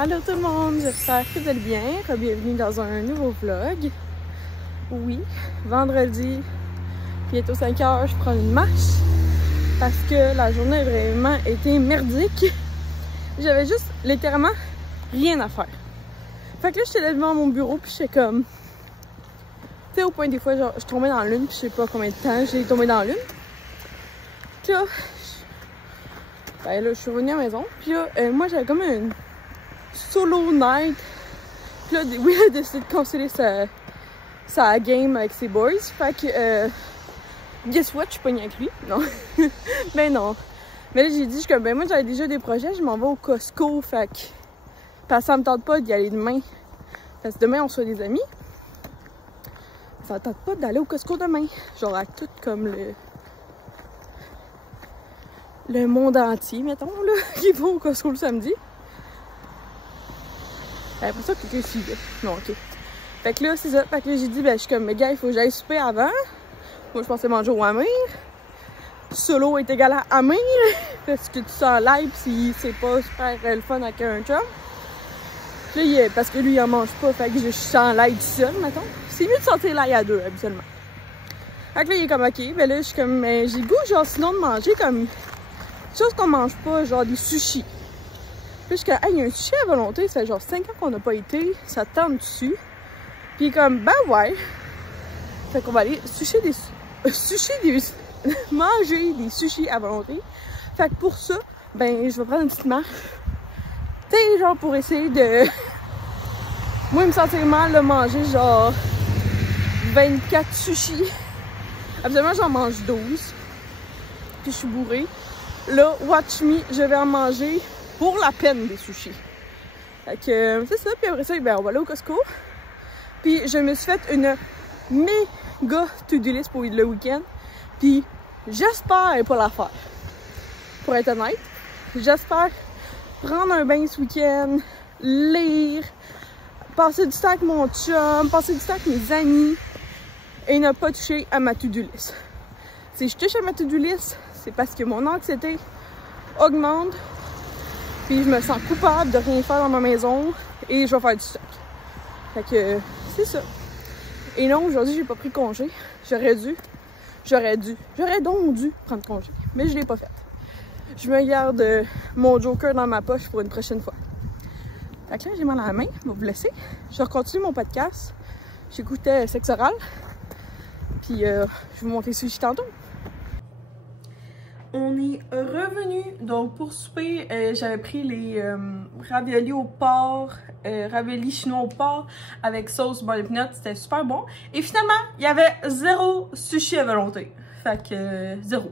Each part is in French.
Allô tout le monde, j'espère que vous allez bien. Bienvenue dans un nouveau vlog. Oui, vendredi, bientôt 5 heures, je prends une marche parce que la journée a vraiment été merdique. J'avais juste littéralement rien à faire. Fait que là, j'étais là devant mon bureau puis j'étais comme... Tu sais, au point des fois, genre, je tombais dans la lune puis je sais pas combien de temps j'ai tombé dans la lune. Puis là, ben là, je suis revenue à la maison. Puis là, moi, j'avais comme une solo night. Puis là, Will a décidé de canceller sa game avec ses boys. Fait que, guess what, je suis pognée avec lui. Non. Ben non. Mais là, j'ai dit, comme, ben moi, j'avais déjà des projets, je m'en vais au Costco. Fait que, parce que ça me tente pas d'y aller demain. Parce que demain, on soit des amis. Ça me tente pas d'aller au Costco demain. Genre, à tout comme le monde entier, mettons, là, qui vont au Costco le samedi. Après ça, quelqu'un suivait. Non, ok. Fait que là, c'est ça. Fait que là, j'ai dit, ben, je suis comme, mais gars, il faut que j'aille souper avant. Moi, je pensais manger au Amir. Solo est égal à Amir. Parce que tu sens live si c'est pas super le fun avec un chum. Puis là, parce que lui, il en mange pas. Fait que je sens live tout seul, mettons. C'est mieux de sortir live à deux, habituellement. Fait que là, il est comme, ok. Ben là, je suis comme, mais j'ai le goût, genre, sinon de manger comme... chose qu'on mange pas, genre des sushis. Puis je suis comme, hey, il y a un sushi à volonté, ça fait genre 5 ans qu'on n'a pas été, ça tente dessus. Puis comme, ben ouais. Fait qu'on va aller manger des sushis à volonté. Fait que pour ça, ben je vais prendre une petite marche. Tu sais, genre pour essayer de... Moi, il me sentait mal de manger genre 24 sushis. Absolument, j'en mange 12. Puis je suis bourrée. Là, watch me, je vais en manger pour la peine des sushis. Fait que c'est ça, puis après ça, ben, on va aller au Costco. Puis je me suis fait une méga to-do list pour le week-end. Puis j'espère pas la faire. Pour être honnête, j'espère prendre un bain ce week-end, lire, passer du temps avec mon chum, passer du temps avec mes amis et ne pas toucher à ma to-do list. Si je touche à ma to-do list, c'est parce que mon anxiété augmente, puis je me sens coupable de rien faire dans ma maison et je vais faire du stock. Fait que c'est ça. Et non, aujourd'hui, j'ai pas pris congé. J'aurais donc dû prendre congé, mais je l'ai pas fait. Je me garde mon joker dans ma poche pour une prochaine fois. Fait que là, j'ai mal à la main, je vais vous laisser. Je vais continuer mon podcast. J'écoutais Sexe Oral, puis je vais vous montrer ce sushi tantôt. On est revenu, donc pour souper, j'avais pris les raviolis au porc, raviolis chinois au porc avec sauce beurre de peanut, c'était super bon. Et finalement, il y avait 0 sushi à volonté, fait que 0.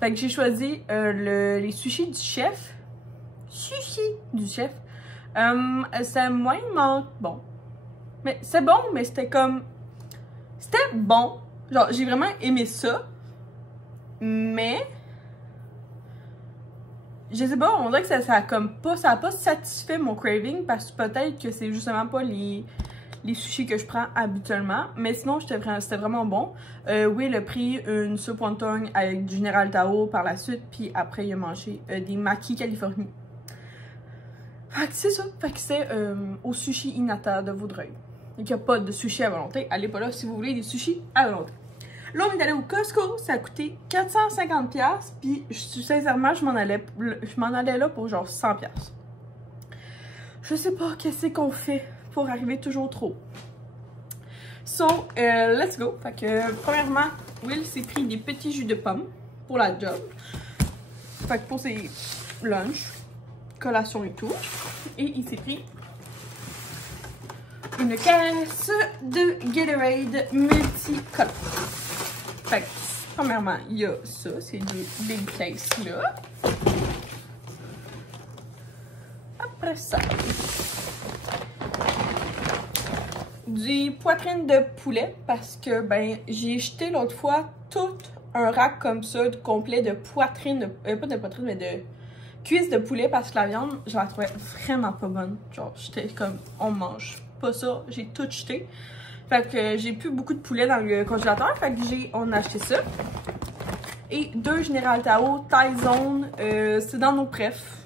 Fait que j'ai choisi les sushis du chef. C'est moyennement bon. Mais c'est bon, mais c'était comme... C'était bon, genre j'ai vraiment aimé ça. Mais je sais pas, on dirait que ça a pas satisfait mon craving parce que peut-être que c'est justement pas les sushis que je prends habituellement. Mais sinon, c'était vraiment bon. Will a pris une soupe wonton avec du Général Tao par la suite, puis après il a mangé des Maki Californie. Fait que c'est ça, fait que c'est au Sushi Inata de Vaudreuil. Il n'y a pas de sushi à volonté, allez pas là si vous voulez des sushis à volonté. Là, on est allé au Costco, ça a coûté 450$, puis sincèrement, je m'en allais là pour genre 100$. Je sais pas qu'est-ce qu'on fait pour arriver toujours trop. So, let's go. Fait que, premièrement, Will s'est pris des petits jus de pomme pour la job. Fait que pour ses lunchs, collations et tout. Et il s'est pris une caisse de Gatorade multicolore. Fait que, premièrement, il y a ça, c'est deux big cases là. Après ça, du poitrine de poulet parce que, ben, j'ai jeté l'autre fois tout un rack comme ça, complet de poitrine, pas de poitrine, mais de cuisses de poulet parce que la viande, je la trouvais vraiment pas bonne. Genre, j'étais comme, on mange pas ça, j'ai tout jeté. Fait que j'ai plus beaucoup de poulet dans le congélateur, fait que on a acheté ça. Et 2 Général Tao, Taille Zone, c'est dans nos prefs.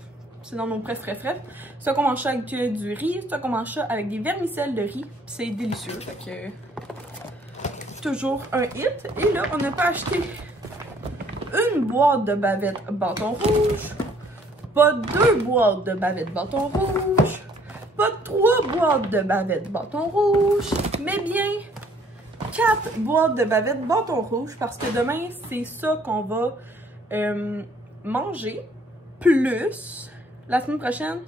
c'est dans nos presses très frais. Ça qu'on mange ça avec du riz, ça qu'on mange ça avec des vermicelles de riz, c'est délicieux. Fait que toujours un hit. Et là, on n'a pas acheté une boîte de bavettes bâton rouge, pas 2 boîtes de bavettes bâton rouge, pas 3 boîtes de bavettes bâton rouge, mais bien 4 boîtes de bavettes bâton rouge parce que demain, c'est ça qu'on va manger. Plus, la semaine prochaine,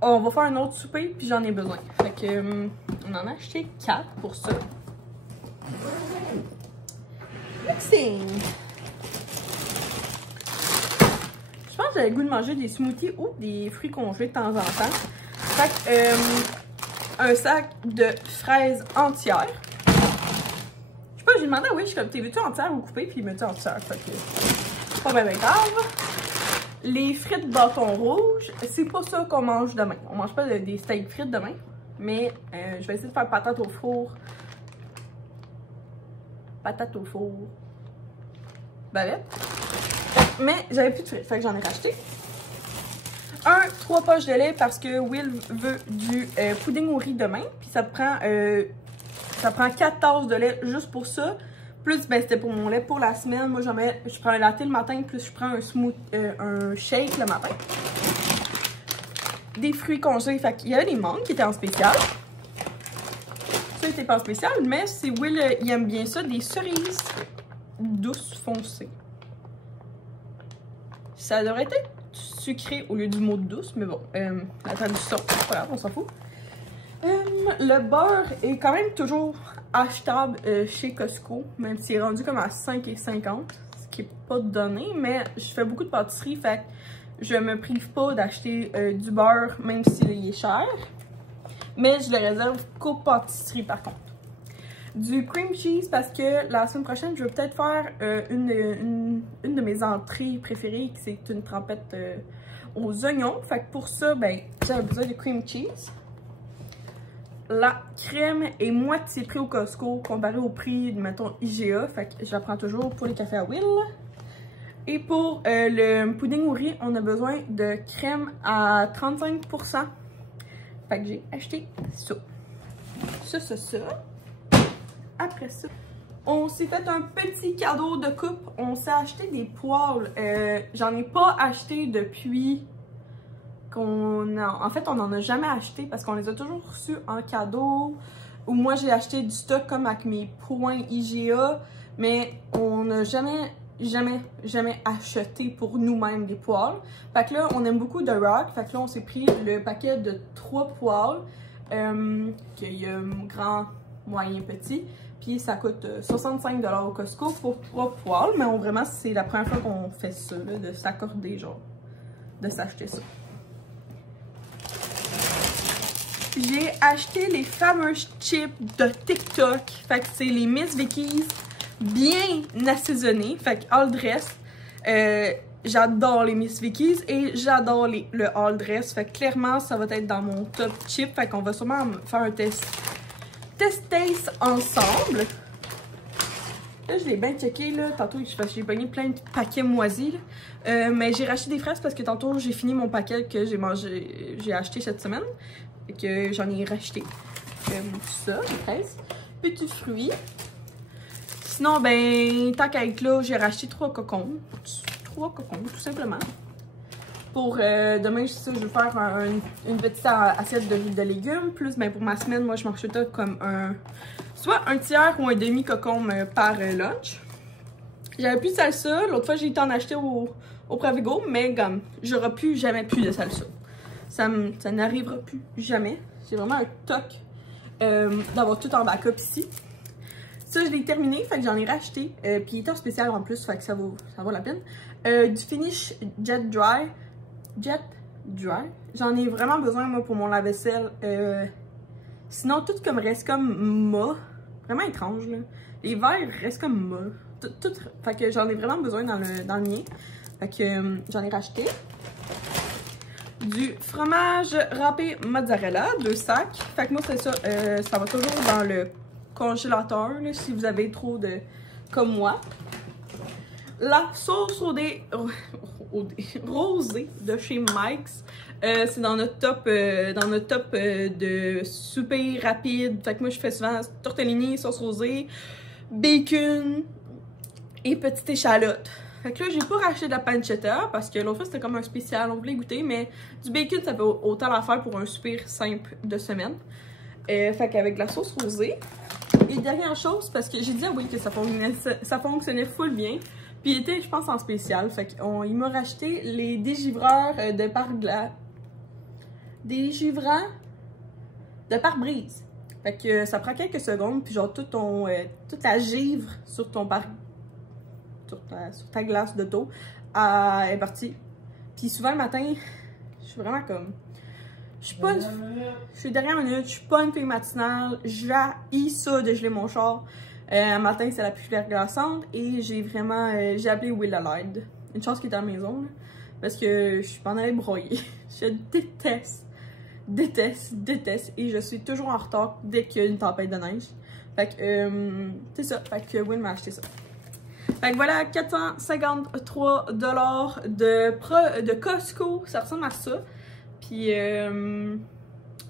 on va faire un autre souper puis j'en ai besoin. Fait que, on en a acheté 4 pour ça. Mixing! Je pense que j'avais le goût de manger des smoothies ou des fruits congelés de temps en temps. Fait que, un sac de fraises entières. Je sais pas, j'ai demandé à Wish comme t'es veux-tu entière ou coupée, puis il me dit entière. Fait que, pas bien grave. Les frites bâton rouge, c'est pas ça qu'on mange demain. On mange pas des steaks frites demain, mais je vais essayer de faire patate au four. Patate au four. Bavette. Mais j'avais plus de frites, fait que j'en ai racheté. 3 poches de lait parce que Will veut du pudding au riz demain. Puis ça prend 4 tasses de lait juste pour ça. Plus, ben c'était pour mon lait pour la semaine. Moi, je prends un latte le matin, plus je prends un shake le matin. Des fruits congelés. Fait qu'il y avait des mangues qui étaient en spécial. Ça, c'était pas en spécial, mais si Will, il aime bien ça, des cerises douces foncées. Ça devrait être sucré au lieu du mot douce, mais bon, la traduction, c'est pas grave, on s'en fout. Le beurre est quand même toujours achetable chez Costco, même s'il est rendu comme à 5,50, ce qui est pas donné, mais je fais beaucoup de pâtisserie, fait que je me prive pas d'acheter du beurre, même s'il est cher, mais je le réserve qu'aux pâtisseries par contre. Du cream cheese parce que la semaine prochaine, je vais peut-être faire une de mes entrées préférées, qui c'est une trempette aux oignons. Fait que pour ça, ben, j'avais besoin de cream cheese. La crème est moitié prix au Costco comparé au prix, mettons, IGA. Fait que je la prends toujours pour les cafés à Will. Et pour le pudding au riz, on a besoin de crème à 35%. Fait que j'ai acheté ça. Ça. Après ça, on s'est fait un petit cadeau de coupe. On s'est acheté des poêles. J'en ai pas acheté depuis qu'on a... En fait, on n'en a jamais acheté parce qu'on les a toujours reçus en cadeau. Ou moi, j'ai acheté du stock comme avec mes points IGA. Mais on n'a jamais acheté pour nous-mêmes des poêles. Fait que là, on aime beaucoup The Rock. Fait que là, on s'est pris le paquet de 3 poêles. Qu'il y a grand, moyen, petit. Puis ça coûte 65 $ au Costco pour 3 poêles. Mais vraiment, c'est la première fois qu'on fait ça, là, de s'accorder, genre, de s'acheter ça. J'ai acheté les fameuses chips de TikTok. Fait que c'est les Miss Vickies bien assaisonnés. Fait que all dress. J'adore les Miss Vickies et j'adore le all dress. Fait que clairement, ça va être dans mon top chip. Fait qu'on va sûrement faire un test taste ensemble. Là, je l'ai bien checké, là. Tantôt, j'ai pogné plein de paquets moisis, là. Mais j'ai racheté des fraises parce que tantôt, j'ai fini mon paquet que j'ai acheté cette semaine. Et que j'en ai racheté. Ça, des fraises. Petits fruits. Sinon, ben, tant qu'à être là, j'ai racheté 3 cocons. 3 cocons, tout simplement. Pour demain, je veux faire une petite assiette de légumes. Plus, ben, pour ma semaine, moi, je mange ça comme soit un tiers ou un demi-cocombe par lunch. J'avais plus de salsa. L'autre fois, j'ai été en acheter au Pravigo, mais comme, j'aurai plus jamais plus de salsa. Ça n'arrivera plus jamais. C'est vraiment un toc d'avoir tout en backup ici. Ça, je l'ai terminé, fait que j'en ai racheté. Puis il est en spécial en plus, fait que ça vaut la peine. Du Finish Jet Dry. J'en ai vraiment besoin, moi, pour mon lave-vaisselle. Sinon, tout comme reste comme mat. Vraiment étrange, là. Les verres restent comme mat. Tout, fait que j'en ai vraiment besoin dans le mien. Fait que j'en ai racheté. Du fromage râpé mozzarella, 2 sacs. Fait que moi, c'est ça. Ça va toujours dans le congélateur, là, si vous avez trop de... comme moi. la sauce rosée de chez Mike's. C'est dans notre top, de souper rapide. Fait que moi, je fais souvent tortellini, sauce rosée, bacon et petite échalote. Fait que là, j'ai pas racheté de la pancetta parce que l'autre fois, c'était comme un spécial, on voulait goûter, mais du bacon, ça fait autant l'affaire pour un souper simple de semaine. Fait qu'avec la sauce rosée. Et dernière chose, parce que j'ai dit à Will que ça fonctionnait full bien. Puis il était, je pense, en spécial. Fait qu'il m'a racheté les dégivreurs de pare-glace. Dégivrants de pare-brise. Fait que ça prend quelques secondes, puis genre toute la givre sur ton sur ta glace d'auto est partie. Puis souvent le matin, je suis vraiment comme... Je suis dernière minute, je suis pas une fille matinale, j'haïs ça de geler mon char. Un matin, c'est la pluie glaçante et j'ai appelé Will à l'aide. Une chance qu'il est à la maison, là, parce que je suis pas en train de broyer. Je déteste et je suis toujours en retard dès qu'il y a une tempête de neige. Fait que, c'est ça, fait que Will m'a acheté ça. Fait que voilà, 453$ de Costco, ça ressemble à ça. Puis,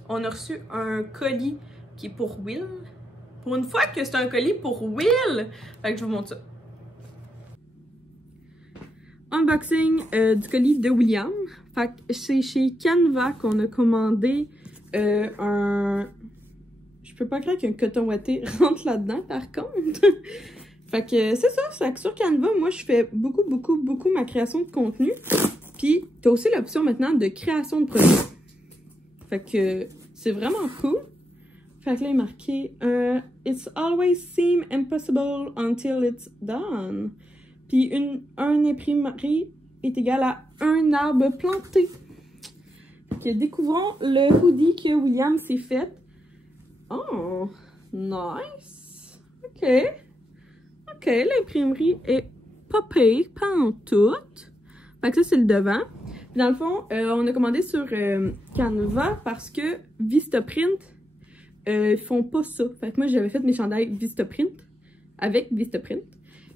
on a reçu un colis qui est pour Will. Pour une fois que c'est un colis pour Will! Fait que je vous montre ça. Unboxing du colis de William. Fait que c'est chez Canva qu'on a commandé un... Je peux pas croire qu'un coton ouaté rentre là-dedans, par contre. Fait que c'est ça, c'est que sur Canva, moi, je fais beaucoup ma création de contenu. Puis, t'as aussi l'option maintenant de création de produits. Fait que c'est vraiment cool. Fait que là, il est marqué It's always seem impossible until it's done. Puis, un imprimerie est égal à un arbre planté. Fait que découvrons le hoodie que William s'est fait. Oh, nice. OK. OK, l'imprimerie est pas pire, pas en tout. Fait que ça, c'est le devant. Puis dans le fond, on a commandé sur Canva parce que Vistaprint, ils font pas ça. Fait que moi, j'avais fait mes chandails Vistaprint avec Vistaprint.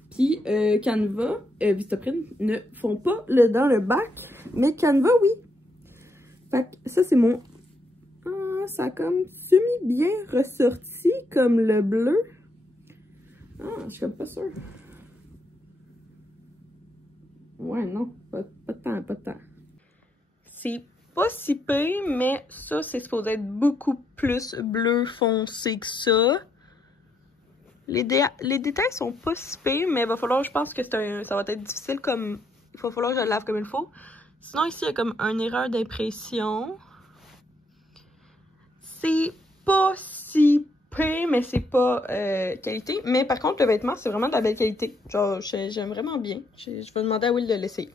Puis Canva, Vistaprint ne font pas dans le bac, mais Canva, oui. Fait que ça, c'est mon... Ah, ça a comme semi-bien ressorti comme le bleu. Ah, je suis comme pas sûre. Ouais, non, pas de temps. C'est pas si pire, mais ça, c'est supposé être beaucoup plus bleu foncé que ça. Les détails sont pas si pires, mais il va falloir, je pense que ça va être difficile comme... Il va falloir que je le lave comme il faut. Sinon, ici, il y a comme une erreur d'impression. C'est pas si pire, mais c'est pas qualité. Mais par contre, le vêtement, c'est vraiment de la belle qualité. Genre, j'aime vraiment bien. Je vais demander à Will de l'essayer.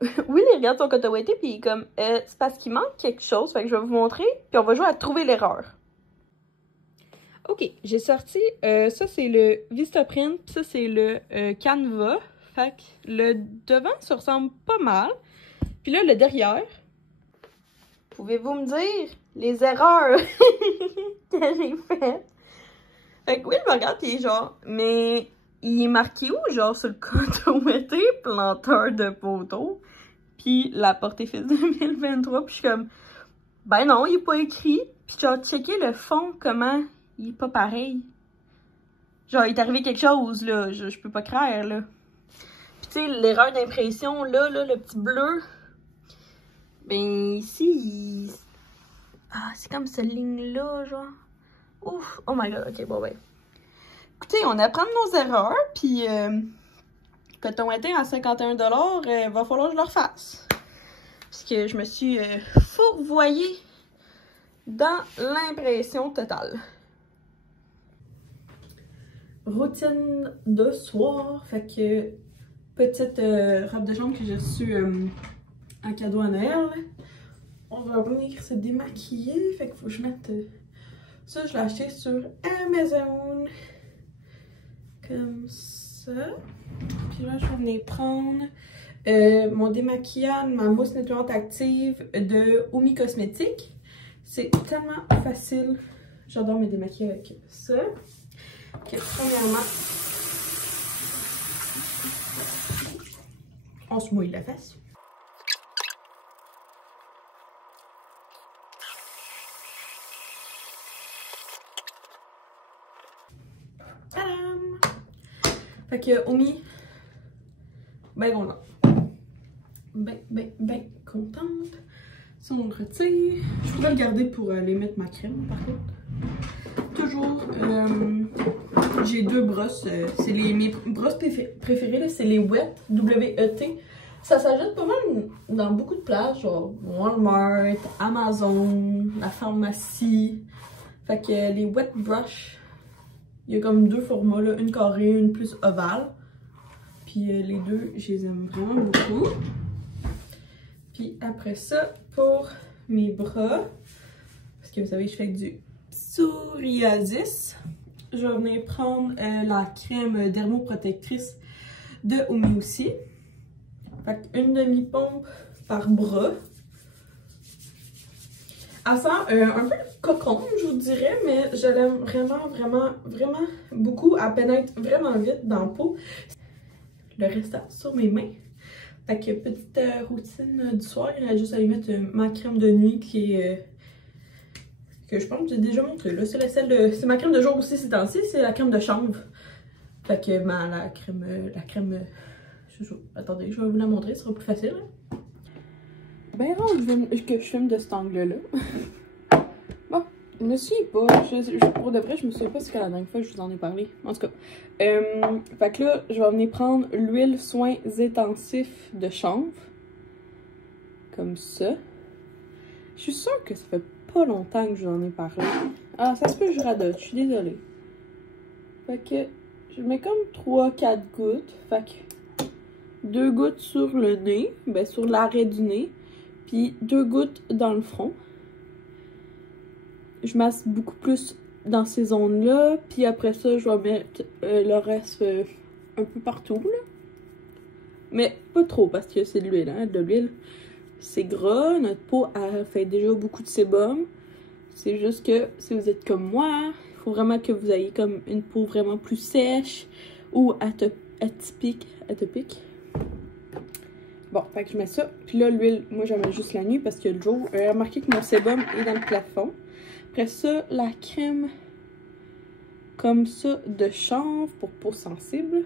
Will, il regarde son coton ouaté, puis il est comme, c'est parce qu'il manque quelque chose. Fait que je vais vous montrer, puis on va jouer à trouver l'erreur. Ok, j'ai sorti, ça c'est le Vistaprint, ça c'est le Canva. Fait que le devant, ça ressemble pas mal. Puis là, le derrière, pouvez-vous me dire les erreurs que j'ai faites? Fait que Will me regarde, il est genre, mais il est marqué où, genre, sur le coton ouaté, planteur de poteaux, puis la portée fils 2023, puis je suis comme, ben non, il est pas écrit. Puis genre, checker le fond, comment il est pas pareil. Genre, il est arrivé quelque chose, là, je peux pas croire, là. Puis tu sais, l'erreur d'impression, là, le petit bleu, ben ici, ah, c'est comme cette ligne-là, genre. Ouf, oh my god, ok, bon, ouais. Écoutez, on apprend de nos erreurs, puis coton ouaté à 51$, va falloir que je le refasse. Parce que je me suis fourvoyée dans l'impression totale. Routine de soir, fait que petite robe de chambre que j'ai reçue en cadeau à Noël. On va venir se démaquiller, fait qu'il faut que je mette ça, je l'ai acheté sur Amazon. Comme ça. Puis là, je vais venir prendre mon démaquillant, ma mousse nettoyante active de Omi Cosmétiques. C'est tellement facile. J'adore me démaquiller avec ça. Ok, premièrement, On se mouille la face. Tadam! Fait que Omi, ben content. Ben contente. Ça, on le retire. Je pourrais le garder pour aller mettre ma crème, par contre. Toujours, j'ai deux brosses. C'est mes brosses préférées, c'est les Wet, W-E-T. Ça s'achète pas mal dans beaucoup de places, genre Walmart, Amazon, la pharmacie. Fait que les Wet Brush, il y a comme deux formats, là, une carrée, une plus ovale. Puis les deux, je les aime vraiment beaucoup. Puis après ça, pour mes bras, parce que vous savez, je fais du psoriasis, je vais venir prendre la crème dermoprotectrice de Omi aussi. Fait une demi-pompe par bras. Elle sent un peu cocon, je vous dirais, mais je l'aime vraiment beaucoup. Elle pénètre vraiment vite dans la peau. Le restant sur mes mains. Fait que petite routine du soir, il y a juste à y mettre ma crème de nuit qui est... que je pense que j'ai déjà montré. Là, c'est ma crème de jour aussi ces temps-ci, c'est la crème de chanvre. Fait que la crème attendez, je vais vous la montrer, ce sera plus facile. Hein? Ben rare que je filme de cet angle-là. Bon, je me souviens pas. Pour de vrai, je me souviens pas si c'est la dernière fois que je vous en ai parlé. En tout cas. Fait que là, je vais venir prendre l'huile soins intensifs de chanvre. Comme ça. Je suis sûre que ça fait pas longtemps que je vous en ai parlé. Ah, ça se peut que je radote, je suis désolée. Fait que je mets comme 3-4 gouttes. Fait que 2 gouttes sur le nez, ben sur l'arrêt du nez. Puis 2 gouttes dans le front. Je masse beaucoup plus dans ces zones-là. Puis après ça, je vais mettre le reste un peu partout, là. Mais pas trop, parce que c'est de l'huile, hein. De l'huile, c'est gras. Notre peau, elle fait déjà beaucoup de sébum. C'est juste que si vous êtes comme moi, il faut vraiment que vous ayez comme une peau vraiment plus sèche ou atopique. Bon, fait que je mets ça. Puis là, l'huile, moi, j'en mets juste la nuit parce que le jour, remarquez que mon sébum est dans le plafond. Après ça, la crème comme ça de chanvre pour peau sensible.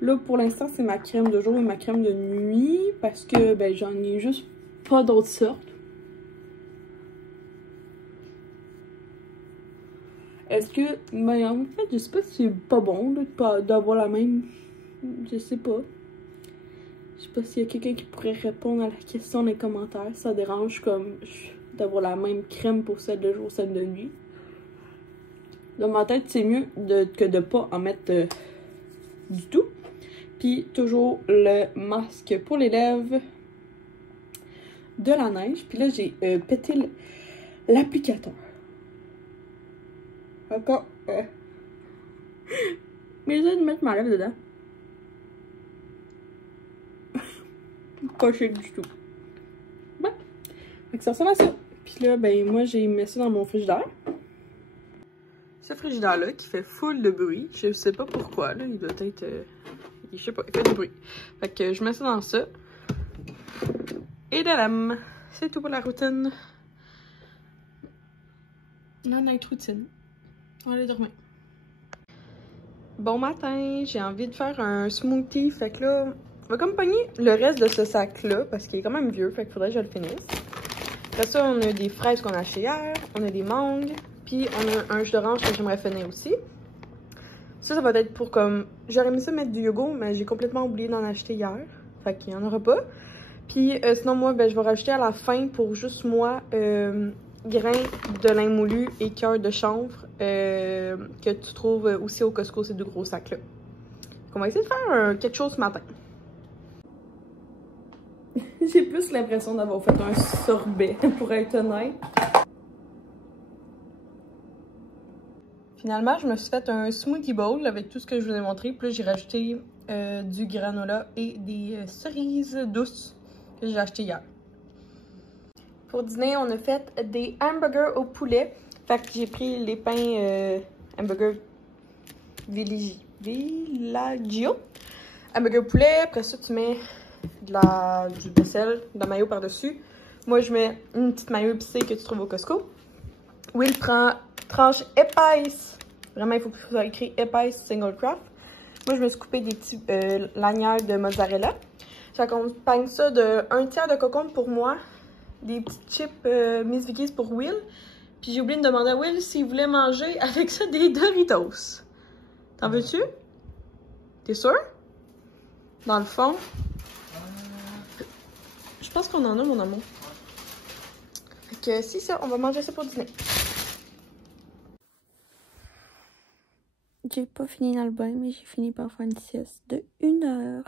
Là, pour l'instant, c'est ma crème de jour et ma crème de nuit parce que ben j'en ai juste pas d'autres sortes. Est-ce que... Ben, en fait, je sais pas si c'est pas bon d'avoir la même... Je sais pas. Je sais pas s'il y a quelqu'un qui pourrait répondre à la question dans les commentaires. Ça dérange comme d'avoir la même crème pour celle de jour, celle de nuit. Dans ma tête, c'est mieux que de pas en mettre du tout. Puis toujours le masque pour les lèvres de la neige. Puis là, j'ai pété l'applicateur. Encore. Mais j'essaie de mettre ma lèvre dedans. Pas chic du tout. Ouais. Fait que ça ressemble à ça. Puis là, ben moi, j'ai mis ça dans mon frigidaire. Ce frigidaire-là qui fait full de bruit. Je sais pas pourquoi, là. Il doit être... je sais pas, il fait du bruit. Fait que je mets ça dans ça. Et dadam! C'est tout pour la routine. La night routine. On va aller dormir. Bon matin, j'ai envie de faire un smoothie. Fait que là, on va comme pogner le reste de ce sac-là parce qu'il est quand même vieux. Fait qu'il faudrait que je le finisse. Après ça, on a des fraises qu'on a achetées hier. On a des mangues. Puis on a un jus d'orange que j'aimerais finir aussi. Ça va être pour comme... J'aurais aimé ça mettre du yogourt, mais j'ai complètement oublié d'en acheter hier. Fait qu'il n'y en aura pas. Puis sinon, moi, ben, je vais rajouter à la fin pour juste moi grains de lin moulu et cœur de chanvre que tu trouves aussi au Costco, ces deux gros sacs-là. On va essayer de faire quelque chose ce matin. J'ai plus l'impression d'avoir fait un sorbet, pour être honnête. Finalement, je me suis fait un smoothie bowl avec tout ce que je vous ai montré. Puis là, j'ai rajouté du granola et des cerises douces que j'ai achetées hier. Pour dîner, on a fait des hamburgers au poulet. Fait que j'ai pris les pains hamburgers Villaggio. Hamburger poulet, après ça tu mets du sel, de la mayo par-dessus. Moi je mets une petite mayo épicée que tu trouves au Costco. Will prend tranche épaisse. Vraiment il faut que ce soit écrit épaisse single craft. Moi je me suis coupé des petits lanières de mozzarella. J'accompagne ça de 1/3 de concombre pour moi. Des petites chips Miss Vicky's pour Will. Puis j'ai oublié de demander à Will s'il voulait manger avec ça des Doritos. T'en veux-tu? T'es sûr? Dans le fond. Je pense qu'on en a, mon amour. Fait que c'est ça, on va manger ça pour dîner. J'ai pas fini dans le bain, mais j'ai fini par faire une sieste de 1 heure.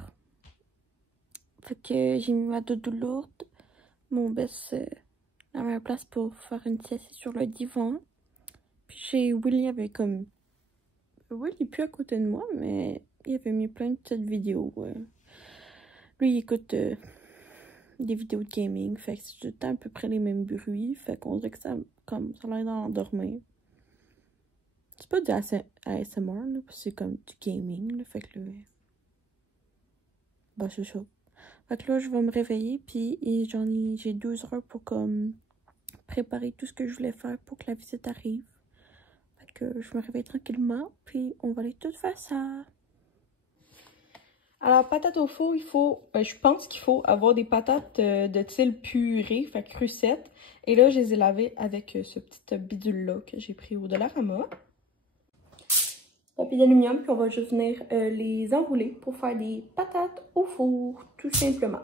Fait que j'ai mis ma doudou lourde. Mon baisse la meilleure place pour faire une sieste sur le divan. Puis j'ai Willy avait comme... Willy n'est plus à côté de moi, mais il avait mis plein de petites vidéos. Lui, il écoute des vidéos de gaming. Fait que c'est tout le temps à peu près les mêmes bruits. Fait qu'on dirait que ça l'aide à endormir. C'est pas du ASMR, là, c'est comme du gaming. Là, fait que là... Bah, c'est ça. Fait que là, je vais me réveiller, puis j'ai 12 heures pour comme préparer tout ce que je voulais faire pour que la visite arrive. Fait que je me réveille tranquillement, puis on va aller tout faire ça. Alors, patates au four, il faut, je pense qu'il faut avoir des patates de style purée, fait que crucettes. Et là, je les ai lavées avec ce petit bidule-là que j'ai pris au Dollarama. Papier d'aluminium, puis on va juste venir les enrouler pour faire des patates au four, tout simplement.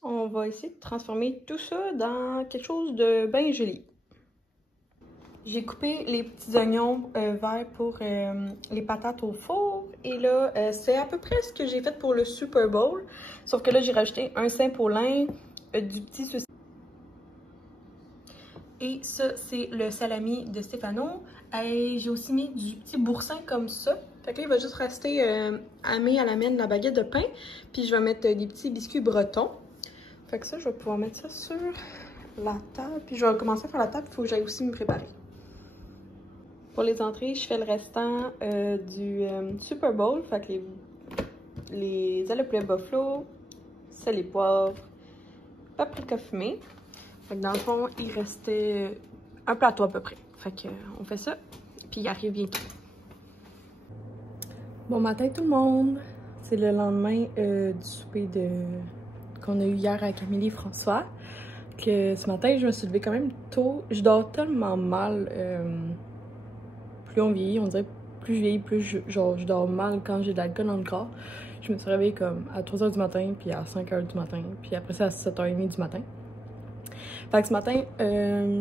On va essayer de transformer tout ça dans quelque chose de bien joli. J'ai coupé les petits oignons verts pour les patates au four. Et là, c'est à peu près ce que j'ai fait pour le Super Bowl. Sauf que là, j'ai rajouté un Saint-Paulin, du petit saucisson. Et ça, c'est le salami de Stefano. J'ai aussi mis du petit boursin comme ça. Fait que là, il va juste rester amé à la main de la baguette de pain. Puis je vais mettre des petits biscuits bretons. Fait que ça, je vais pouvoir mettre ça sur la table. Puis je vais commencer à faire la table. Il faut que j'aille aussi me préparer. Pour les entrées, je fais le restant du Super Bowl. Fait que les ailes de poulet buffalo, sel et poivre, paprika fumée. Fait que dans le fond, il restait un plateau à peu près. Fait que on fait ça, puis il arrive bientôt. Bon matin tout le monde! C'est le lendemain du souper qu'on a eu hier avec Amélie et François. Que ce matin, je me suis levée quand même tôt. Je dors tellement mal. Plus on vieillit, on dirait plus je vieillis, plus je dors mal quand j'ai de l'alcool dans le corps. Je me suis réveillée comme à 3 h du matin, puis à 5 h du matin, puis après ça à 7 h 30 du matin. Fait que ce matin,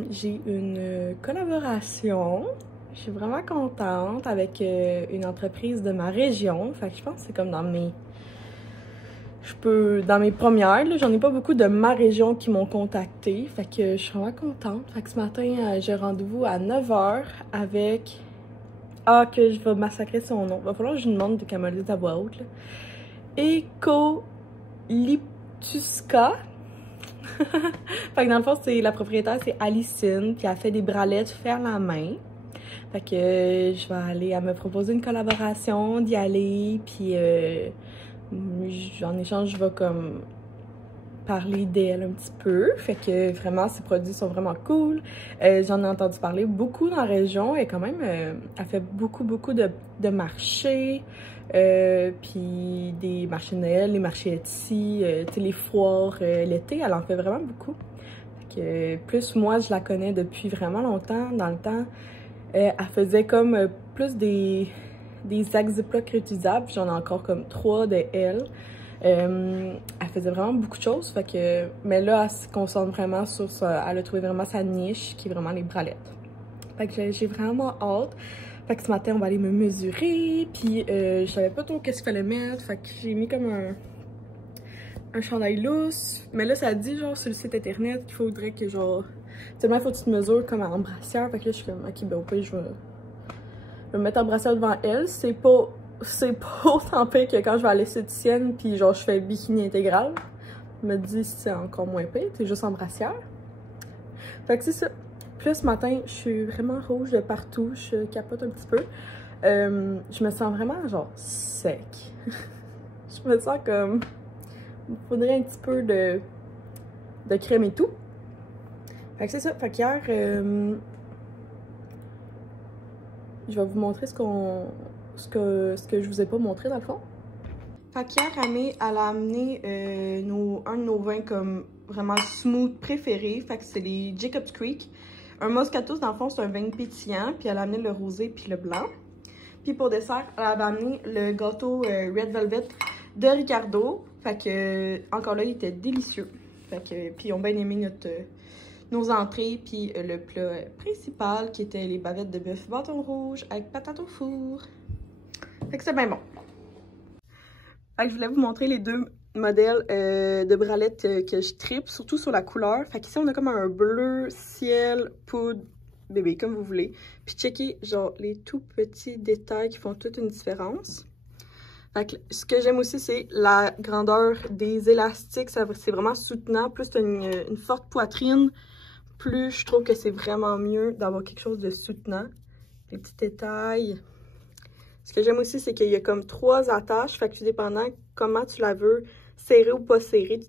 j'ai une collaboration. Je suis vraiment contente avec une entreprise de ma région. Fait que je pense que c'est comme dans mes... Dans mes premières, j'en ai pas beaucoup de ma région qui m'ont contactée. Fait que je suis vraiment contente. Fait que ce matin, j'ai rendez-vous à 9 h avec... Ah, que je vais massacrer son nom. Il va falloir que je lui demande qu'elle me le dise à voix haute. Ecoliptuska. Fait que dans le fond, la propriétaire, c'est Alicine, puis elle fait des bralettes faites à la main. Fait que je vais aller, elle me proposer une collaboration, d'y aller, puis en échange, je vais comme parler d'elle un petit peu. Fait que vraiment, ses produits sont vraiment cool. J'en ai entendu parler beaucoup dans la région, et quand même, elle fait beaucoup de marchés. Puis des marchés de Noël, les marchés Etsy, les foires l'été, elle en fait vraiment beaucoup. Fait que, plus moi, je la connais depuis vraiment longtemps. Dans le temps, elle faisait comme plus des sacs Ziploc réutilisables. J'en ai encore comme 3 de elle. Elle faisait vraiment beaucoup de choses. Fait que, mais là, elle se concentre vraiment sur ça. Elle a trouvé vraiment sa niche, qui est vraiment les bralettes. Fait que j'ai vraiment hâte. Fait que ce matin, on va aller me mesurer, puis je savais pas trop qu'est-ce qu'il fallait mettre, fait que j'ai mis comme un chandail lousse. Mais là, ça dit genre sur le site internet qu'il faudrait que genre... Tellement, il faut que tu te mesures comme en brassière, fait que là, je suis comme, ok, ben au pire, je vais me mettre en brassière devant elle. C'est pas autant pire que quand je vais à l'esthéticienne, puis genre je fais bikini intégral. me dit si c'est encore moins pire, t'es juste en brassière. Fait que c'est ça. Puis là, ce matin, je suis vraiment rouge de partout, je capote un petit peu. Je me sens vraiment genre sec. Je me sens comme... Il me faudrait un petit peu de crème et tout. Fait que c'est ça. Fait qu'hier, je vais vous montrer ce que je vous ai pas montré dans le fond. Fait qu'hier, Amé, elle a amené un de nos vins comme vraiment smooth préféré. Fait que c'est les Jacob's Creek. Un Moscato, dans le fond, c'est un vin pétillant. Puis elle a amené le rosé puis le blanc. Puis pour dessert, elle avait amené le gâteau Red Velvet de Ricardo. Fait que, encore là, il était délicieux. Fait que, puis ils ont bien aimé nos entrées. Puis le plat principal qui était les bavettes de bœuf bâton rouge avec patates au four. Fait que c'est bien bon. Fait que je voulais vous montrer les deux modèles de bralettes que je tripe, surtout sur la couleur. Fait qu'ici, on a comme un bleu ciel, poudre, bébé, comme vous voulez. Puis checkez, genre, les tout petits détails qui font toute une différence. Fait que ce que j'aime aussi, c'est la grandeur des élastiques. C'est vraiment soutenant. Plus tu as une forte poitrine, plus je trouve que c'est vraiment mieux d'avoir quelque chose de soutenant. Les petits détails. Ce que j'aime aussi, c'est qu'il y a comme 3 attaches. Fait que tout dépendant comment tu la veux, serrée ou pas serrée,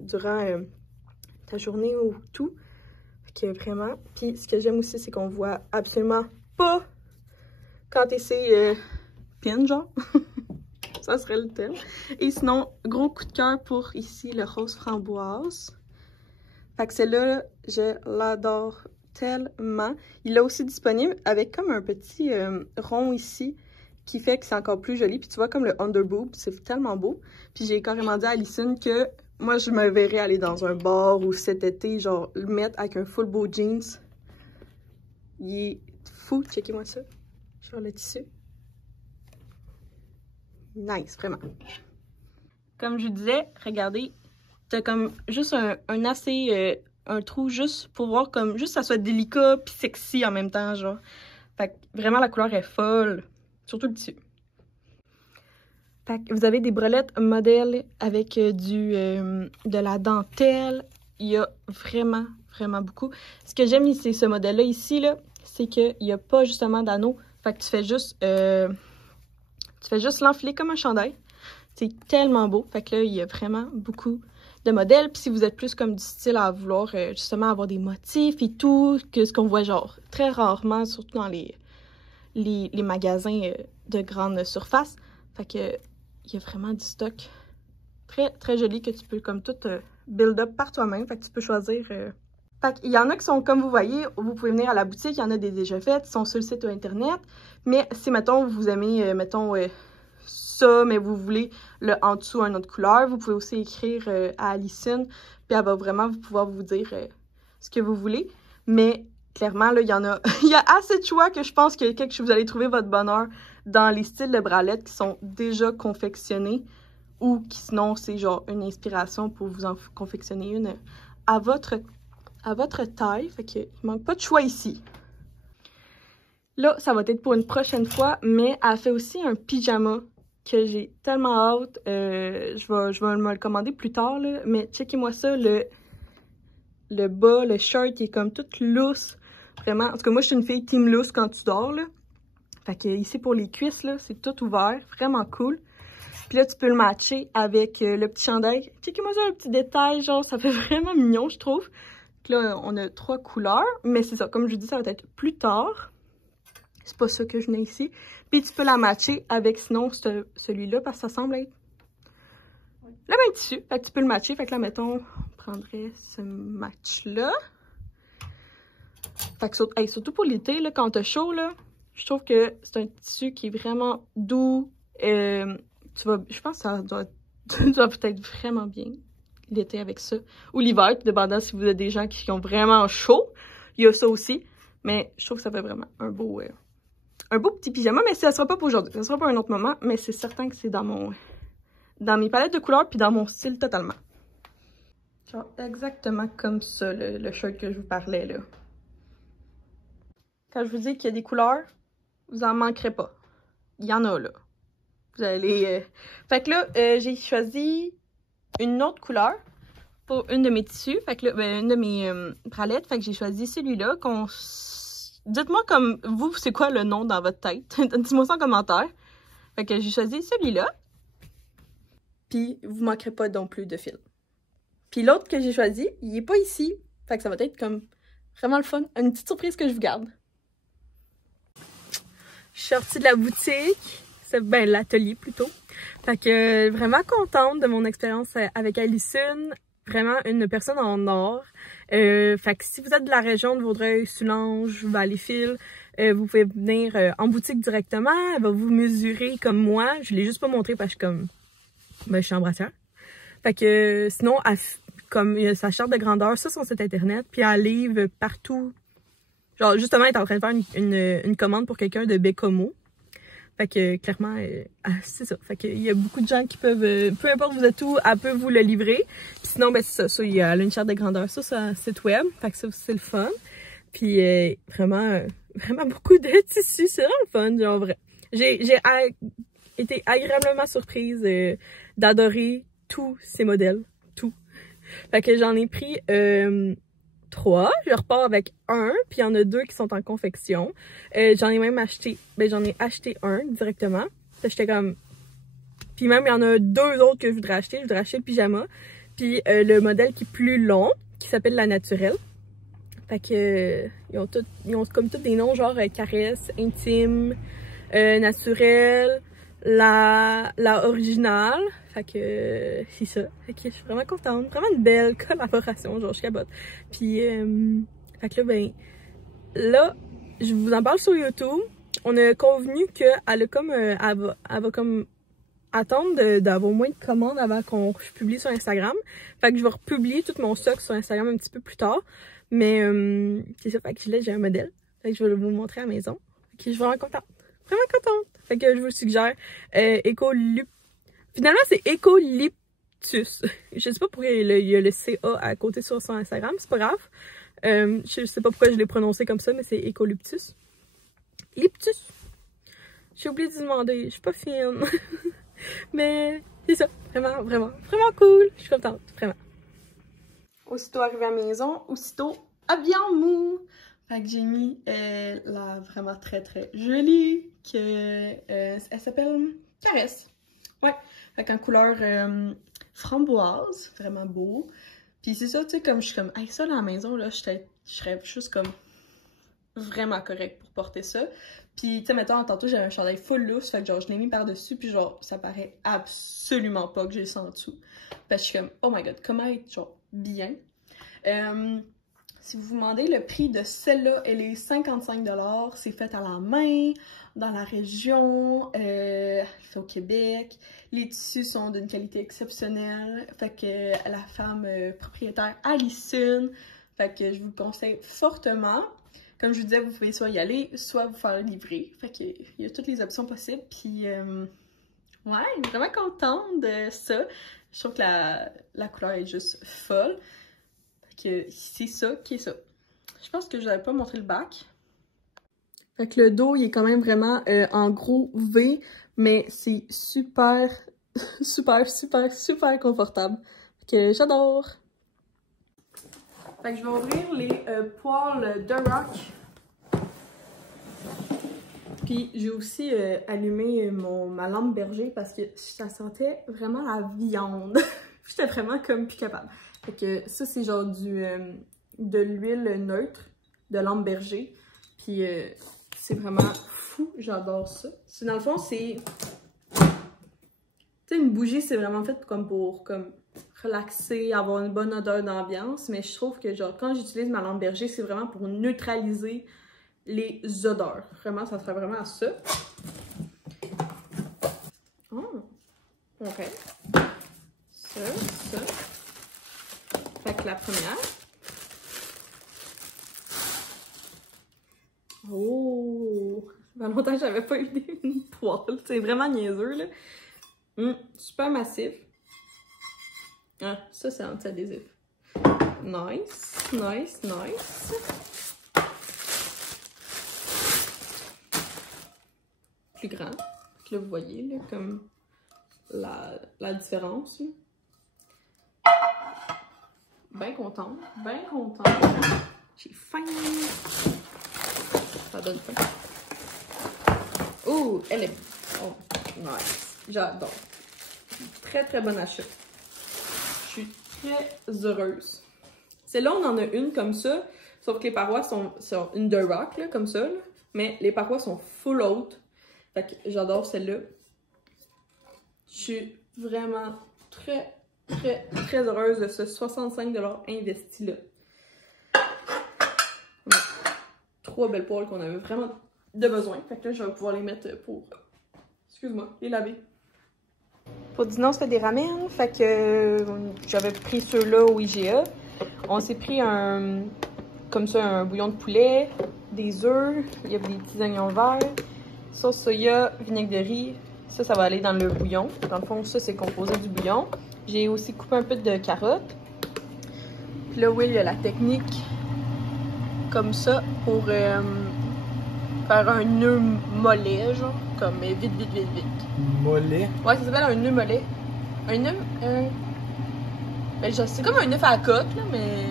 durant ta journée ou tout. Fait que vraiment. Puis ce que j'aime aussi, c'est qu'on voit absolument pas quand c'est pin, genre. Ça serait le thème. Et sinon, gros coup de cœur pour ici, le rose framboise. Fait que celle-là, je l'adore tellement. Il est aussi disponible avec comme un petit rond ici qui fait que c'est encore plus joli. Puis tu vois comme le underboob, c'est tellement beau. Puis j'ai carrément dit à Alison que moi, je me verrais aller dans un bar ou cet été, genre le mettre avec un full beau jeans. Il est fou, checkez-moi ça. Genre le tissu. Nice, vraiment. Comme je disais, regardez, t'as comme juste un trou juste pour voir comme, juste que ça soit délicat puis sexy en même temps, genre. Fait que vraiment la couleur est folle, surtout le tissu. Fait que vous avez des brelettes modèles avec de la dentelle. Il y a vraiment, vraiment beaucoup. Ce que j'aime ici, ce modèle-là ici, là, c'est qu'il n'y a pas justement d'anneau. Fait que tu fais juste l'enfiler comme un chandail. C'est tellement beau. Fait que là, il y a vraiment beaucoup de modèles. Puis si vous êtes plus comme du style à vouloir justement avoir des motifs et tout, que ce qu'on voit genre très rarement, surtout dans les magasins de grande surface. Fait que il y a vraiment du stock très, très joli que tu peux comme tout build up par toi-même. Fait que tu peux choisir... Fait qu'il y en a qui sont, comme vous voyez, vous pouvez venir à la boutique, il y en a des déjà faites, ils sont sur le site internet. Mais si, mettons, vous aimez, ça, mais vous voulez le en dessous une autre couleur, vous pouvez aussi écrire à Alison, puis elle va vraiment pouvoir vous dire ce que vous voulez. Mais clairement, là, il y en a, il y a assez de choix que je pense que vous allez trouver votre bonheur dans les styles de bralettes qui sont déjà confectionnés ou qui sinon, c'est genre une inspiration pour vous en confectionner une à votre taille. Fait qu'il manque pas de choix ici. Là, ça va être pour une prochaine fois, mais elle fait aussi un pyjama que j'ai tellement hâte. Je vais me le commander plus tard, là, mais checkez-moi ça, le bas, le shirt qui est comme tout loose. Vraiment, en tout cas, moi, je suis une fille team loose quand tu dors, là. Fait que ici, pour les cuisses, là, c'est tout ouvert. Vraiment cool. Puis là, tu peux le matcher avec le petit chandail. Checkez-moi ça, un petit détail, genre, ça fait vraiment mignon, je trouve. Puis là, on a 3 couleurs, mais c'est ça, comme je vous dis, ça va être plus tard. C'est pas ça que je n'ai ici. Puis tu peux la matcher avec, sinon, celui-là, parce que ça semble être le même tissu. Fait que tu peux le matcher. Fait que là, mettons, on prendrait ce match-là. Fait que surtout pour l'été, là, quand t'as chaud, là, je trouve que c'est un tissu qui est vraiment doux. Je pense que ça doit peut-être vraiment bien l'été avec ça. Ou l'hiver, tout dépendant si vous êtes des gens qui ont vraiment chaud. Il y a ça aussi. Mais je trouve que ça fait vraiment un beau petit pyjama. Mais ça sera pas pour aujourd'hui. Ça sera pour un autre moment. Mais c'est certain que c'est dans mes palettes de couleurs puis dans mon style totalement. Genre exactement comme ça, le shirt que je vous parlais, là. Quand je vous dis qu'il y a des couleurs, vous en manquerez pas. Il y en a, là. Vous allez... Fait que là, j'ai choisi une autre couleur. pour une de mes tissus, fait que là, une de mes bralettes, fait que j'ai choisi celui-là. Dites-moi comme vous, c'est quoi le nom dans votre tête? Dites-moi ça en commentaire. Fait que j'ai choisi celui-là. Puis vous manquerez pas non plus de fil. Puis l'autre que j'ai choisi, il est pas ici. Fait que ça va être comme vraiment le fun. Une petite surprise que je vous garde. Je suis sortie de la boutique. C'est ben l'atelier plutôt. Fait que vraiment contente de mon expérience avec Alison. Vraiment une personne en or. Fait que si vous êtes de la région de Vaudreuil, Soulanges, Valleyfield, vous pouvez venir en boutique directement. Elle va vous mesurer comme moi. Je l'ai juste pas montré parce que je suis en brassière. Fait que sinon, comme il y a sa charte de grandeur sur son site internet, puis elle livre partout. Genre justement, elle est en train de faire une commande pour quelqu'un de Bécomo. Fait que clairement, c'est ça. Fait que il y a beaucoup de gens qui peuvent, peu importe vous êtes où, elle peut vous le livrer. Puis sinon, ben c'est ça, il y a une charte de grandeur sur son site web. Fait que ça c'est le fun. Puis vraiment beaucoup de tissus, c'est vraiment le fun, genre vrai. J'ai été agréablement surprise d'adorer tous ces modèles, tout. Fait que j'en ai pris 3, je repars avec un, puis il y en a 2 qui sont en confection. J'en ai même acheté, j'en ai acheté un directement. J'étais comme... Puis même, il y en a 2 autres que je voudrais acheter le pyjama. Puis le modèle qui est plus long, qui s'appelle la naturelle. Fait que ils ont comme tous des noms genre caresse, intime, naturelle, la originale. Fait que c'est ça. Fait que je suis vraiment contente. Vraiment une belle collaboration, genre je cabote. Puis fait que là, je vous en parle sur YouTube. On a convenu qu'elle a comme elle va comme attendre d'avoir moins de commandes avant qu'on publie sur Instagram. Fait que je vais republier tout mon stock sur Instagram un petit peu plus tard. Mais c'est ça, fait que là j'ai un modèle. Fait que je vais vous le montrer à la maison. Fait que je suis vraiment contente. Vraiment contente. Fait que je vous suggère Finalement, c'est Eucalyptus. Je sais pas pourquoi il y a le CA à côté sur son Instagram, c'est pas grave. Je sais pas pourquoi je l'ai prononcé comme ça, mais c'est Eucalyptus. Liptus. J'ai oublié de demander, je suis pas fine. Mais c'est ça, vraiment cool. Je suis contente, vraiment. Aussitôt arrivé à la maison, aussitôt habillée en mou. Fait que j'ai mis la vraiment très jolie que elle s'appelle Caresse. Ouais, fait qu'en couleur framboise, vraiment beau. Puis c'est ça, tu sais, comme je suis comme, hey, ça dans la maison, là, je serais juste comme vraiment correcte pour porter ça. Puis, tu sais, mettons, tantôt, j'avais un chandail full loose, fait que genre, je l'ai mis par-dessus, puis genre, ça paraît absolument pas que j'ai ça en dessous. Parce que je suis comme, oh my god, comment être, genre, bien. Si vous vous demandez, le prix de celle-là, elle est 55$. C'est fait à la main, dans la région, fait au Québec. Les tissus sont d'une qualité exceptionnelle. Fait que la femme propriétaire Alison, fait que je vous le conseille fortement. Comme je vous disais, vous pouvez soit y aller, soit vous faire livrer. Fait que il y a toutes les options possibles. Puis, ouais, vraiment contente de ça. Je trouve que la couleur est juste folle. Que c'est ça qui est ça. Je pense que je n'avais pas montré le bac. Fait que le dos, il est quand même vraiment en gros V, mais c'est super confortable. Fait que j'adore. Fait que je vais ouvrir les poêles de rock. Puis j'ai aussi allumé ma lampe berger parce que ça sentait vraiment la viande. J'étais vraiment comme plus capable. Fait que ça, c'est genre de l'huile neutre de lampe berger. Puis c'est vraiment fou, j'adore ça. Dans le fond, c'est... Tu sais, une bougie, c'est vraiment fait comme pour relaxer, avoir une bonne odeur d'ambiance. Mais je trouve que genre quand j'utilise ma lampe berger, c'est vraiment pour neutraliser les odeurs. Vraiment, ça serait vraiment ça. Oh, ok. Ça. Fait que la première. Oh! Ça fait longtemps que j'avais pas eu une poêle. C'est vraiment niaiseux, là. Super massif. Ah, ça, c'est anti-adhésif. Nice. Plus grand. Là, vous voyez, là, comme la différence, là. Bien contente, bien contente. J'ai faim. Ça donne faim. Oh, elle est... Oh, nice. J'adore. Très, très bon achat. Je suis très heureuse. Celle-là, on en a une comme ça, sauf que les parois sont une de rock, là, comme ça, là, mais les parois sont full haute. Fait que j'adore celle-là. Je suis vraiment très, très, très heureuse de ce 65$ investi-là. 3 belles poêles qu'on avait vraiment de besoin. Fait que là, je vais pouvoir les mettre pour, excuse-moi, les laver. Pour dîner, on se fait des ramen. Fait que j'avais pris ceux-là au IGA. On s'est pris comme ça, un bouillon de poulet, des œufs, il y avait des petits oignons verts, sauce soya, vinaigre de riz. Ça va aller dans le bouillon. Dans le fond, ça, c'est composé du bouillon. J'ai aussi coupé un peu de carottes. Puis là, oui, il y a la technique comme ça pour faire un nœud mollet, genre, comme vite, vite, vite, vite. Mollet? Ouais, ça s'appelle un nœud mollet. Un nœud... Ben, c'est comme un œuf à la coque, là, mais...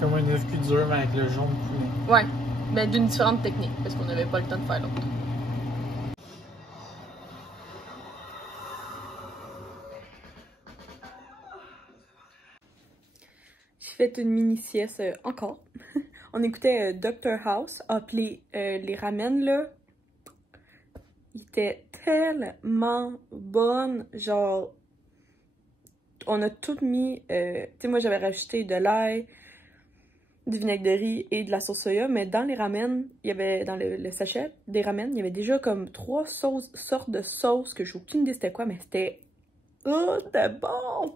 Comme un œuf cuit dur, mais avec le jaune coulé. Ouais, mais d'une différente technique, parce qu'on n'avait pas le temps de faire l'autre. J'ai fait une mini-sieste encore. On écoutait Dr. House. Ah, puis les ramen, là, ils étaient tellement bonnes. Genre, on a tout mis... tu sais, moi, j'avais rajouté de l'ail, du vinaigre de riz et de la sauce soya. Mais dans les ramen, il y avait... Dans le sachet des ramen, il y avait déjà comme 3 sortes de sauces que j'ai aucune idée c'était quoi, mais c'était... Oh, c'était bon!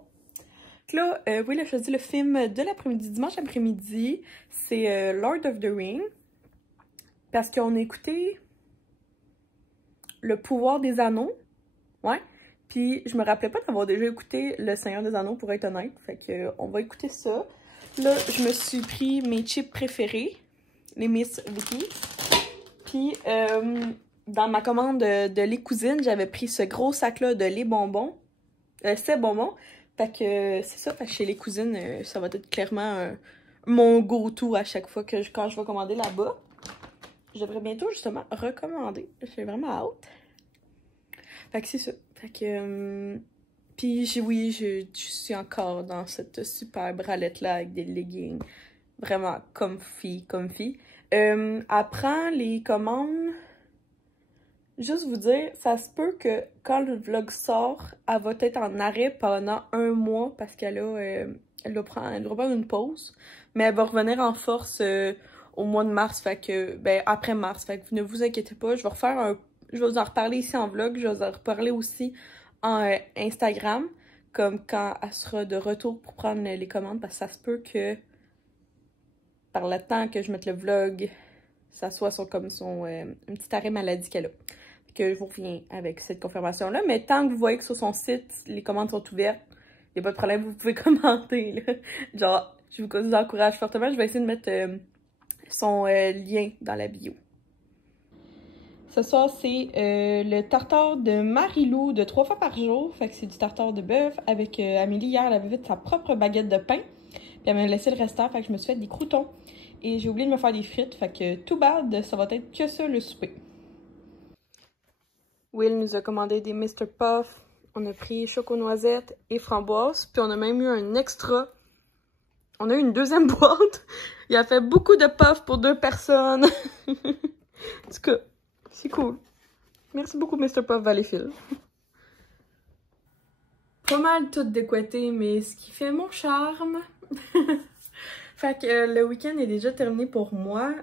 Là, oui, là, je choisi le film de l'après-midi, dimanche après-midi. C'est Lord of the Rings. Parce qu'on a écouté Le Pouvoir des Anneaux. Ouais. Puis, je me rappelais pas d'avoir déjà écouté Le Seigneur des Anneaux, pour être honnête. Fait que, on va écouter ça. Là, je me suis pris mes chips préférés. Les Miss Vicky. Puis, dans ma commande de lait cousine, j'avais pris ce gros sac-là de lait bonbons. C'est bonbons. Fait que c'est ça, fait que chez les cousines, ça va être clairement mon go-to à chaque fois que quand je vais commander là-bas. Je devrais bientôt justement recommander. J'ai vraiment hâte. Fait que c'est ça. Fait que... puis oui, je suis encore dans cette super bralette-là avec des leggings. Vraiment comfy. Après les commandes... Juste vous dire, ça se peut que quand le vlog sort, elle va être en arrêt pendant 1 mois parce qu'elle doit prendre une pause. Mais elle va revenir en force au mois de mars, fait que, ben, après mars. Fait que ne vous inquiétez pas, je vais vous en reparler ici en vlog, je vais vous en reparler aussi en Instagram, comme quand elle sera de retour pour prendre les commandes, parce que ça se peut que par le temps que je mette le vlog, ça soit un petit arrêt maladie qu'elle a. Que je vous reviens avec cette confirmation-là. Mais tant que vous voyez que sur son site, les commandes sont ouvertes, il n'y a pas de problème, vous pouvez commenter. Là. Genre, je vous encourage fortement. Je vais essayer de mettre son lien dans la bio. Ce soir, c'est le tartare de Marie-Lou de 3 fois par jour. Fait que c'est du tartare de bœuf avec Amélie. Hier, elle avait fait sa propre baguette de pain. Puis elle m'a laissé le restant. Fait que je me suis fait des croûtons. Et j'ai oublié de me faire des frites. Fait que tout bad, ça va être que ça le souper. Will nous a commandé des Mr. Puff. On a pris choco-noisette et framboise. Puis on a même eu un extra. On a eu une 2e boîte. Il a fait beaucoup de puffs pour 2 personnes. En tout cas, c'est cool. Merci beaucoup Mr. Puff Valleyfield. Pas mal tout décoité, mais ce qui fait mon charme. Fait que le week-end est déjà terminé pour moi.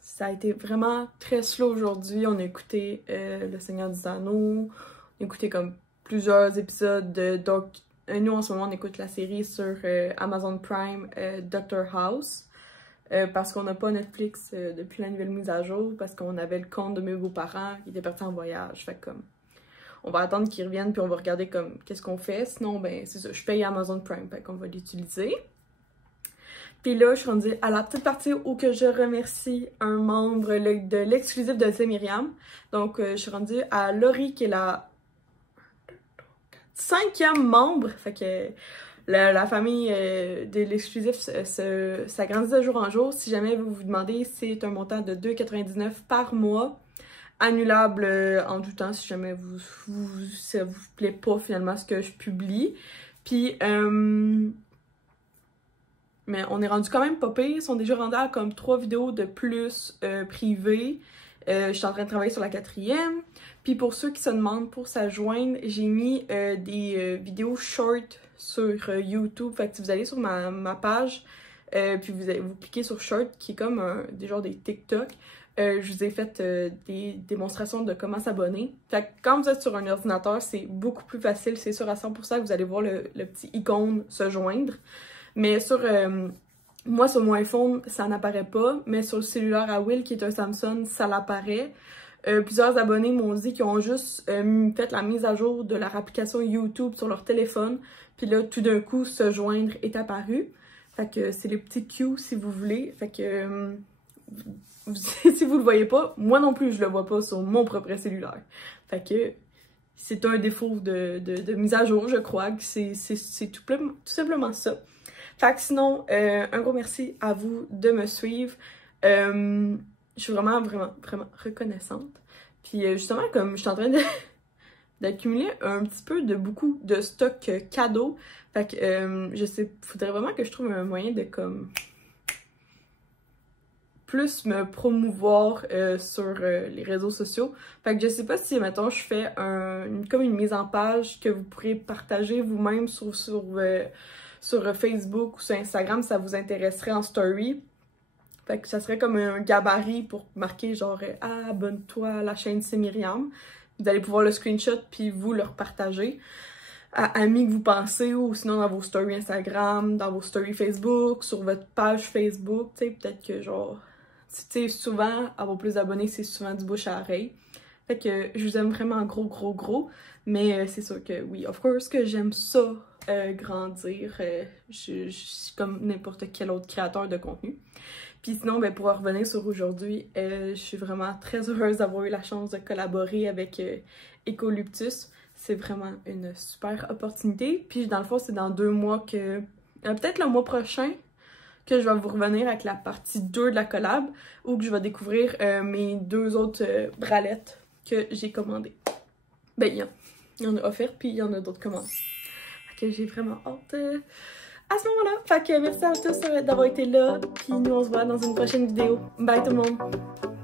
Ça a été vraiment très slow aujourd'hui. On a écouté Le Seigneur des Anneaux. On a écouté comme plusieurs épisodes. Donc, nous, en ce moment, on écoute la série sur Amazon Prime, Dr. House. Parce qu'on n'a pas Netflix depuis la nouvelle mise à jour. Parce qu'on avait le compte de mes beaux-parents qui étaient partis en voyage. Fait que comme... on va attendre qu'ils reviennent puis on va regarder comme qu'est-ce qu'on fait. Sinon, ben, c'est ça. Je paye Amazon Prime. Fait qu'on va l'utiliser. Puis là, je suis rendue à la petite partie où que je remercie un membre de l'exclusif de C'est Myriam. Donc, je suis rendue à Laurie, qui est la 5e membre. Fait que La famille de l'exclusif, ça grandit de jour en jour. Si jamais vous vous demandez, c'est un montant de 2,99 $ par mois, annulable en tout temps si jamais ça vous plaît pas finalement ce que je publie. Puis, mais on est rendu quand même pas pire. Ils sont déjà rendus à comme 3 vidéos de plus privées. Je suis en train de travailler sur la 4e. Puis pour ceux qui se demandent pour s'adjoindre, j'ai mis des vidéos short sur YouTube. Fait que si vous allez sur ma page, puis vous cliquez sur short, qui est comme des genres des TikTok, je vous ai fait des démonstrations de comment s'abonner. Fait que quand vous êtes sur un ordinateur, c'est beaucoup plus facile. C'est sûr à 100% que vous allez voir le petit icône se joindre. Mais sur... moi, sur mon iPhone, ça n'apparaît pas, mais sur le cellulaire à Will, qui est un Samsung, ça l'apparaît. Plusieurs abonnés m'ont dit qu'ils ont juste fait la mise à jour de leur application YouTube sur leur téléphone. Puis là, tout d'un coup, se joindre est apparu. Fait que c'est les petits Q si vous voulez. Fait que si vous le voyez pas, moi non plus, je le vois pas sur mon propre cellulaire. Fait que c'est un défaut de mise à jour, je crois. Que c'est tout simplement ça. Fait que sinon, un gros merci à vous de me suivre. Je suis vraiment reconnaissante. Puis justement, comme je suis en train d'accumuler un petit peu beaucoup de stock cadeaux, fait que je sais, faudrait vraiment que je trouve un moyen de comme plus me promouvoir sur les réseaux sociaux. Fait que je sais pas si, mettons, je fais comme une mise en page que vous pourrez partager vous-même sur Facebook ou sur Instagram, ça vous intéresserait en story. Fait que ça serait comme un gabarit pour marquer genre « Abonne-toi à la chaîne C'est Myriam ». Vous allez pouvoir le screenshot puis vous le repartager à amis que vous pensez ou sinon dans vos stories Instagram, dans vos stories Facebook, sur votre page Facebook. Tu sais, peut-être que genre... Tu sais, souvent, avoir plus d'abonnés, c'est souvent du bouche à oreille. Fait que je vous aime vraiment gros. Mais c'est sûr que oui, of course que j'aime ça. Grandir, je suis comme n'importe quel autre créateur de contenu. Puis sinon, ben, pour revenir sur aujourd'hui, je suis vraiment très heureuse d'avoir eu la chance de collaborer avec Ecoluptus. C'est vraiment une super opportunité. Puis dans le fond, c'est dans 2 mois que... peut-être le mois prochain que je vais vous revenir avec la partie 2 de la collab où que je vais découvrir mes 2 autres bralettes que j'ai commandées. Ben, il y en a offert, puis il y en a d'autres commandées. J'ai vraiment hâte à ce moment-là. Fait que merci à tous d'avoir été là. Puis nous, on se voit dans une prochaine vidéo. Bye tout le monde!